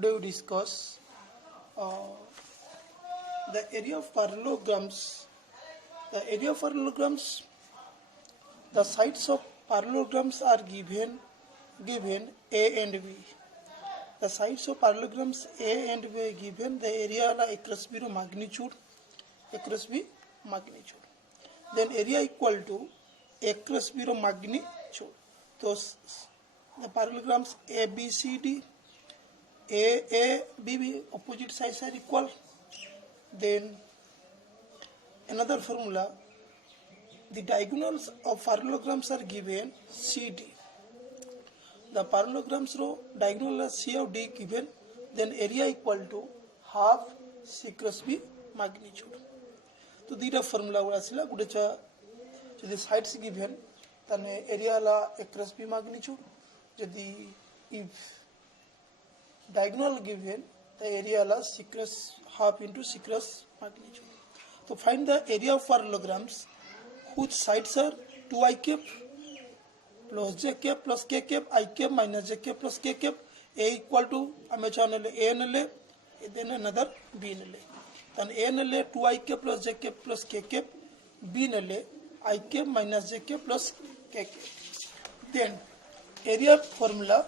today we discuss uh, the area of parallelograms. The area of parallelograms, the sides of parallelograms are given A and B. The sides of parallelograms A and B are given. The area across B magnitude, Then area equal to across B magnitude. Those the parallelograms A, B, C, D. A, B, opposite sides are equal. Then another formula, the diagonals of parallelograms are given CD. The parallelograms row diagonal C of D given, then area equal to half C cross B magnitude. तो दीटा formula गुड़ा सिला गुड़े चा जदि sides given तने area La A cross B magnitude. जदि if diagonal given, the area La C cross half into C cross magnitude. So find the area of parallelograms whose sides are 2i cap plus j cap plus k cap, I cap minus j cap plus k cap. A equal to A nale, then another B nale. Then A nale 2i cap plus j cap plus k cap, B nale I cap minus j cap plus k cap. Then area formula.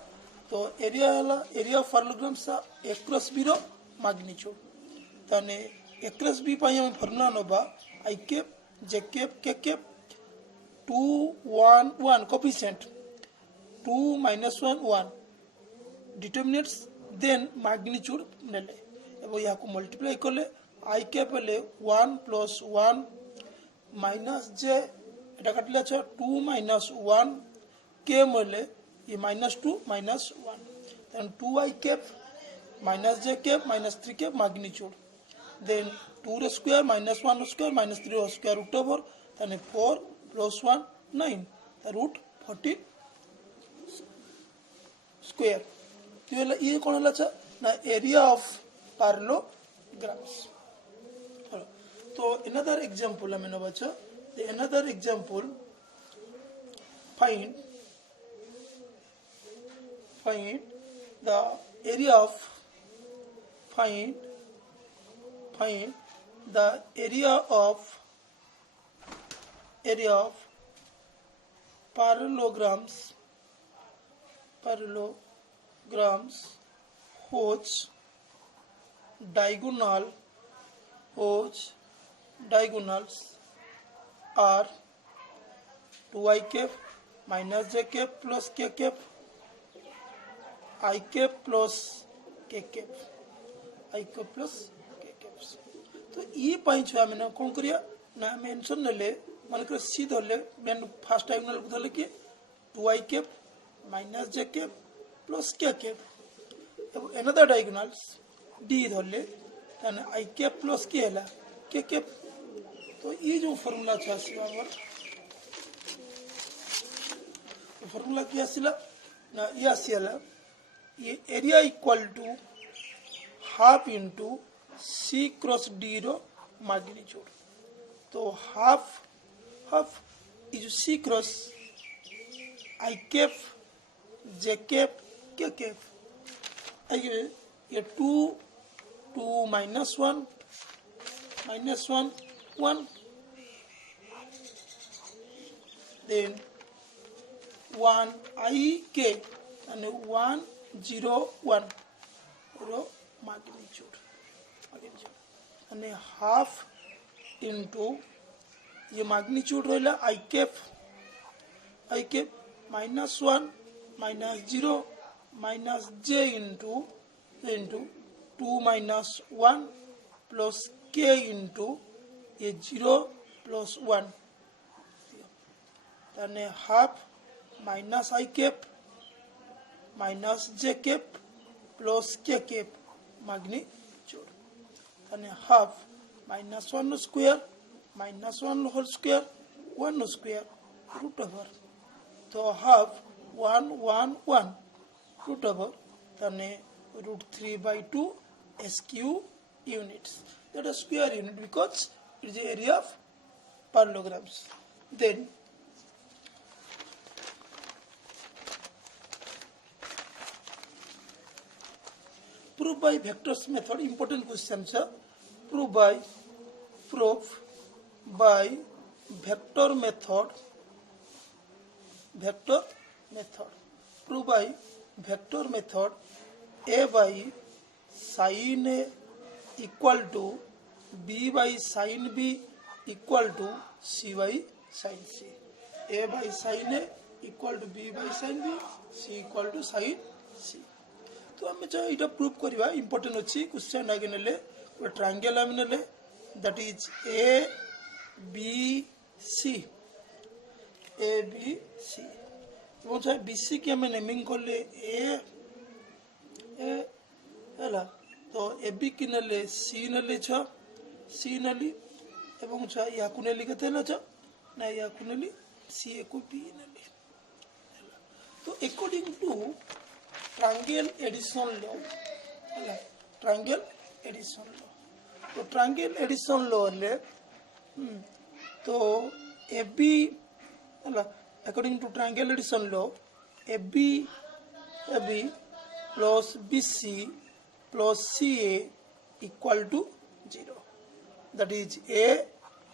So area of parallelograms A cross B row magnitude. Then A cross B पाई हम formula nova I cap, J cap, K cap 2, 1, 1 coefficient 2 minus 1, 1 determinates then magnitude नेले. अब यहाँ को multiply कर ले I cap ले 1 plus 1 minus J इटा cut ले अच्छा 2 minus 1 K मले ये minus 2 minus 1 then 2i cap minus j cap minus 3 cap magnitude then 2 square minus 1 square minus 3 square root over then 4 plus 1 9 the root 14 square ये कौन होला चा ना area of parallelograms. तो another example हमें ना बचा another example find the area of the area of parallelograms whose diagonals are 2i cap minus j cap plus k cap I cap plus K cap, तो ये पांच हुआ मैंने कौन करिया ना मेंशन नले मान कर सी धरले मैंने फर्स्ट डायगोनल को धरले कि 2i cap minus j cap plus K cap. अब another diagonals D धरले तने I cap plus K है K cap. तो ये जो फॉर्मूला था सिला वर फॉर्मूला क्या सिला ना ये सिला ये area equal to half into C cross D row magnitude. तो half is C cross I cap J cap K cap. ये 2 minus 1 1 then 1 I K and 1 0 1 row magnitude and half into ये magnitude रहेला I cap minus 1 minus 0 minus j into 2 minus 1 plus k into ये 0 plus 1 then half minus I cap minus j cap plus k cap magnitude and half minus 1 square minus 1 whole square 1 square root over. So half 1 1 1 root over then root 3 by 2 SQ units. That is square unit because it is the area of parallelograms. Then proof by vectors method important question cha proof by vector method proof by vector method a by sin a equal to b by sin b equal to c by sin c. A by sin a equal to b by sin b, c equal to sin c. तो आम यहाँ proof करवा important अच्छी question आगे ने गोटे triangle आम ने that is A B C B C की आम नेमिंग कले ए है तो ए बी की ने सी ने सी नेली या नेली के ना या नेली सी ए को बी नेली तो according to triangle addition law है ट्रायंगल एडिशन लॉ तो ट्रायंगल एडिशन लॉ ले तो ए बी है according to triangle addition law A B plus B C plus C A equal to 0 that is a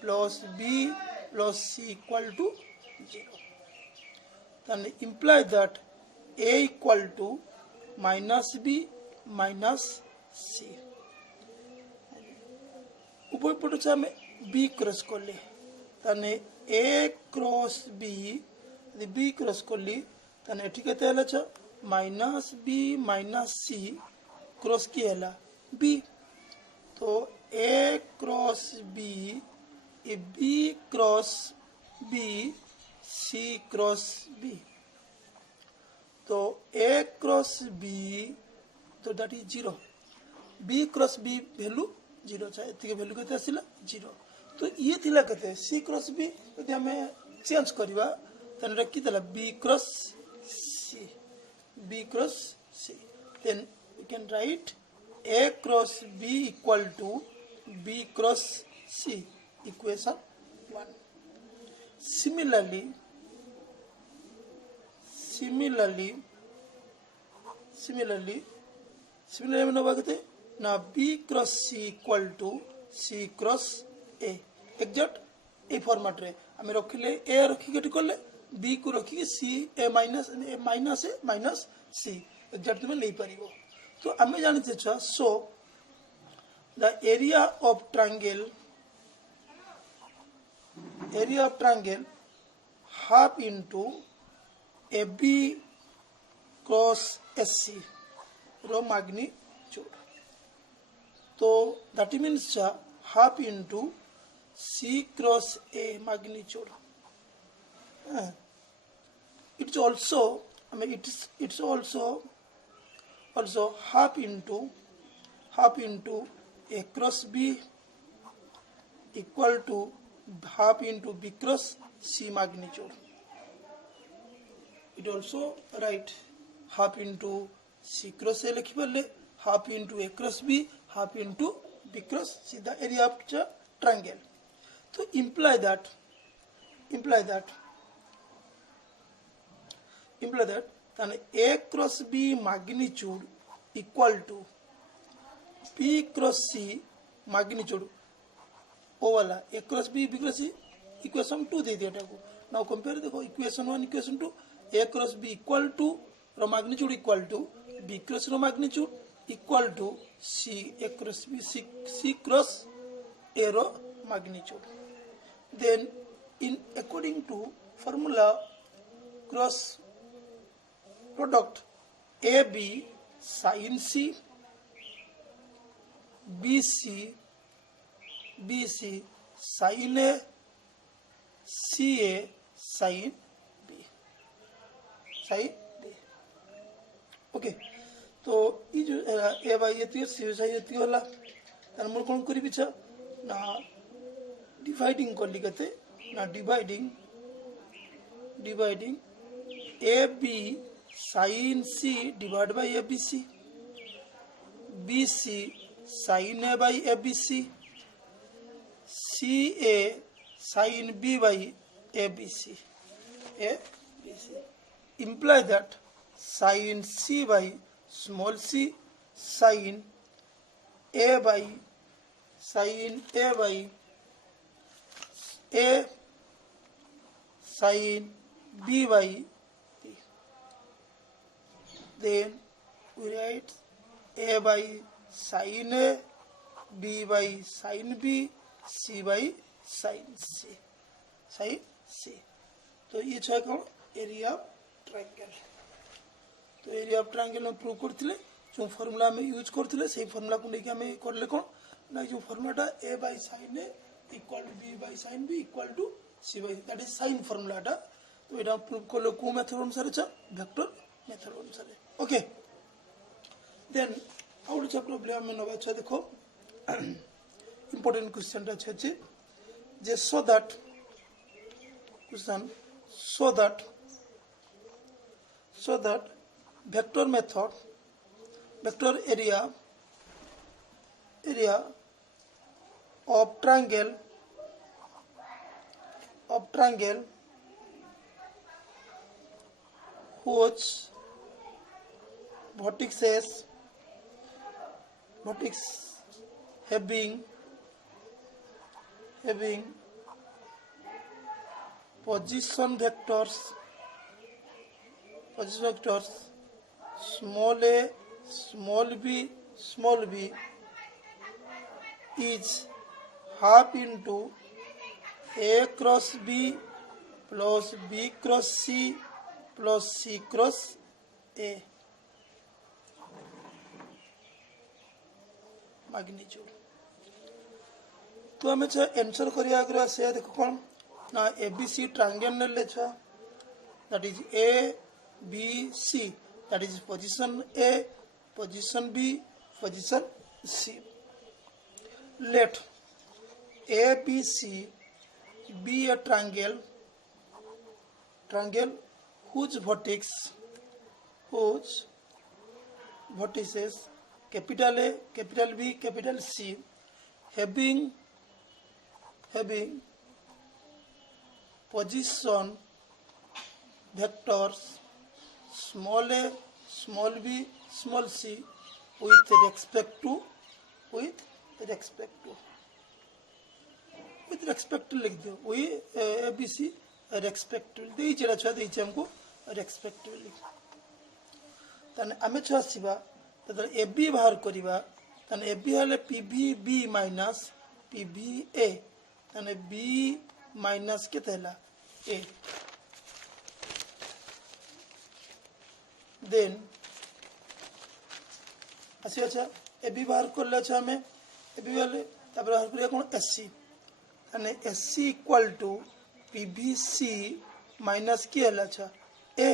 plus b plus c equal to 0 then imply that a equal to minus b minus c ऊपर पटो से हमें b cross कर ले तने a cross b यदि b cross कर ली तने ठीक है तेला चा minus b minus c cross की है b तो a cross b A b cross b c cross b तो a क्रॉस b तो that is 0 b cross b value 0 चाहे एतिके वैल्यू केते आसिला 0 तो ये थिला केते c क्रॉस b यदि हमें चेंज करबा तन रखी तला b cross c then we can write a cross b equal to b cross c equation 1 similarly मैंने बात ना b cross c equal to c cross a exact a format रे हमें रखिले a रखिके कले b को रखिके c a minus c exact में ले पारिबो तो आमे जानते छ so the area of triangle half into A B cross S C रो मैग्नीट्यूड तो that means half into C cross A magnitude it's also it's also half into a cross b equal to half into b cross c magnitude. It also write half into c cross a लिखि परले half into a cross b half into b cross c the area of the triangle. So imply that then a cross b magnitude equal to b cross c magnitude ओ वाला a cross b b cross c equation 2 दे दिया को now compare देखो equation 1 equation 2 a cross b equal to रो magnitude equal to b cross रो magnitude equal to c a cross b c cross a रो magnitude then in according to formula cross product AB sin C BC sin A CA sin B okay तो ये जो ए by ये सी ये होला तार मोर कोन करी बिछ ना डिवाइडिंग कर लिखते ना dividing AB sin C divided by ABC, BC sin A by ABC, CA sin B by ABC. Imply that sin C by small c sin A by sin A by A sin B by B. Then we write A by sin A, B by sin B, C by sin C. sin C. तो ये है कौन area of triangle. तो area of triangle में prove करथिले जो formula में use करथिले सेही फार्मूला को लेके हमें करले कोन ना जो फार्मूलाटा A by sin A equal to B by sin B equal to C by that is sine फार्मूलाटा. तो एटा प्रूव करले को मेथड अनुसार छ वेक्टर मेथड अनुसार. ओके देन आउट छ प्रॉब्लम में नबा छ देखो important question टा छ जे so that question so that vector method vector area of triangle whose vertices having position vectors small a small b is half into a cross b plus b cross c plus c cross a magnitude. तो हमें answer करिया आग्रह से देखो कौन ना ABC triangle ने ले छ that is A B C that is position A position B position C. Let ABC be a triangle whose vertices capital A capital B capital C having position vectors small a small b small c with respect to लिख दो वही ABC respective दे चला छ दे हमको respective लिख तने आमे छ आसीबा तदर AB बाहर करिबा तने AB हले PVB माइनस PVA तने B माइनस के तहला A. Then आसी अच्छा AB बाहर कर ले छ हमें AB वाले तब बाहर करिया कोन SC तने SC equal to PVC minus के हला छ A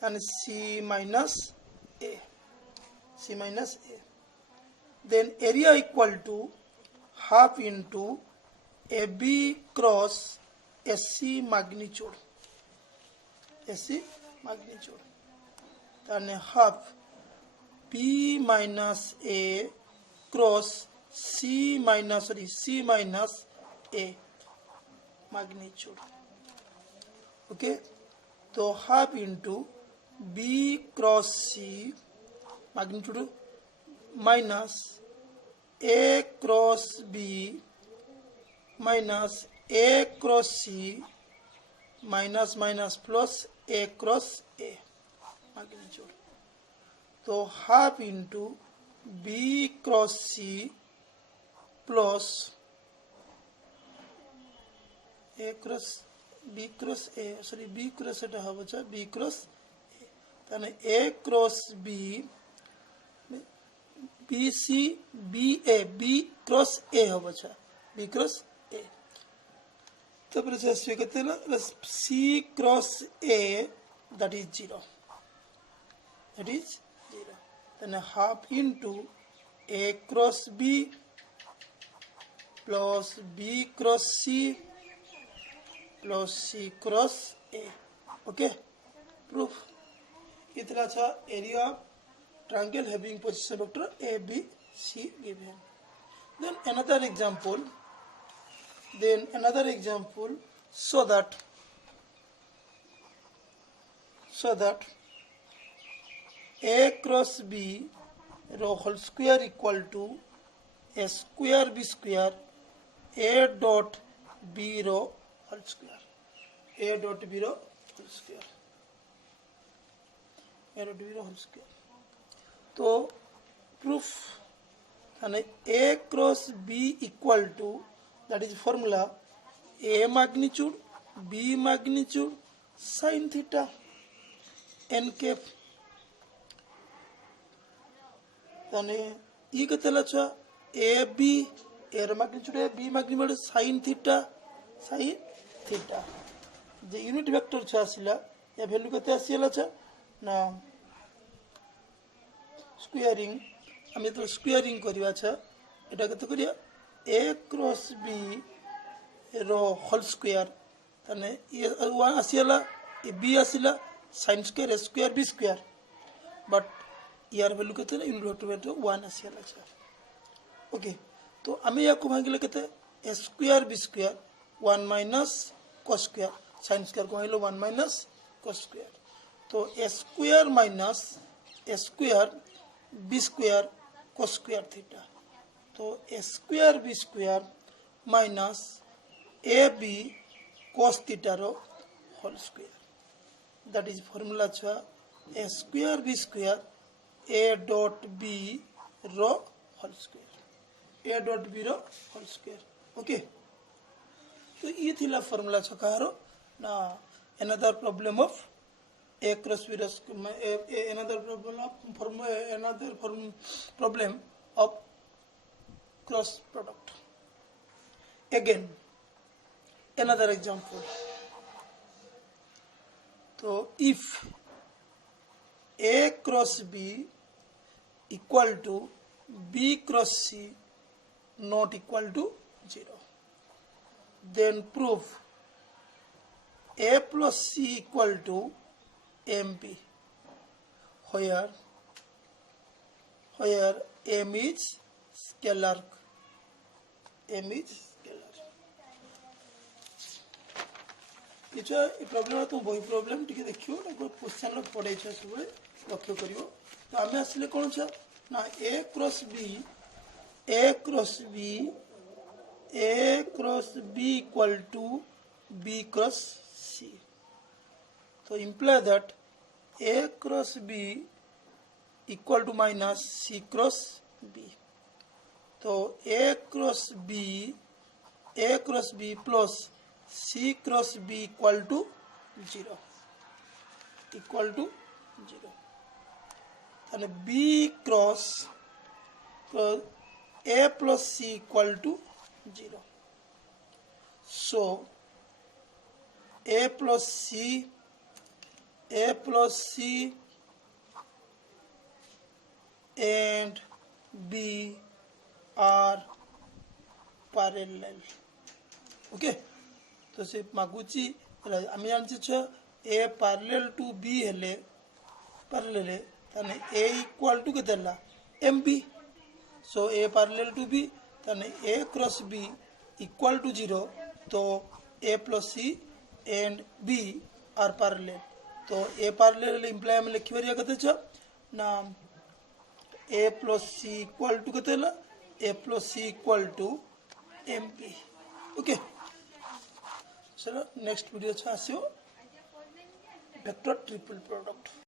तने C minus A. Then area equal to half into AB cross SC magnitude. Then half B minus A cross C minus A magnitude. Okay, so half into B cross C magnitude minus A cross B minus A cross C minus plus A cross A magnitude. So half into B cross C plus A cross B cross A, sorry, B cross এটা হবে B cross A, তাহলে A cross B BC BA B cross A হবে B cross A, তারপরে আসছে কত না C cross A that is 0, then half into A cross B plus B cross C plus C cross A. Okay, proof. इतना अच्छा area of triangle having position vector A B C given. Then another example so that A cross B रो whole square equal to A square B square A dot B रो whole square A dot B रो whole square A dot B रो whole square तो proof यानी A cross B equal to that is formula A magnitude B magnitude sin theta n cap यानी ये कतेला छुआ A B A र magnitude A B magnitude sin theta जे unit vector छुआ आसिला या वैल्यू कते आसिला छ ना स्क्वायरिंग हम तो स्क्वायरिंग करबा छ एटा कते करिया a क्रॉस b रो होल स्क्वायर तने ये 1 आसिला ये b आसिला sin square a square b square but यार वैल्यू कते यूनिट वेक्टर 1 आसिला छ ओके तो हम या को भागिले कते a square b square 1 minus cos square sin square को भागिले 1 माइनस cos स्क्वायर तो a square minus a square b square cos square theta तो a square b square minus a b cos theta रो whole square that is formula छ a square b square a dot b रो whole square a dot b रो whole square okay तो ये थिला formula छ कारो ना another problem of a cross b another problem of cross product again another example so if a cross b equal to b cross c not equal to 0 then prove a plus c equal to mb where m is scalar ये problem तो वही problem टिके देखियो question पढ़े सब लक्ष्य करियो तो आम आसले कौन छ ना a cross b equal to b cross c तो imply that a cross b equal to minus c cross b तो a cross b plus c cross b equal to 0 यानी b cross a plus c equal to 0 so a plus c and b are parallel okay तो से मागुची आम जानछि छ a parallel to b हेले parallel है तने a equal to केतेला mb so a parallel to b तने a cross b equal to 0 तो a plus c and b are parallel तो a parallel imply हम लिखि परिया कते छ ना a plus c equal to केतेला a plus c equal to mp okay sir next video छ आसियो वेक्टर ट्रिपल प्रोडक्ट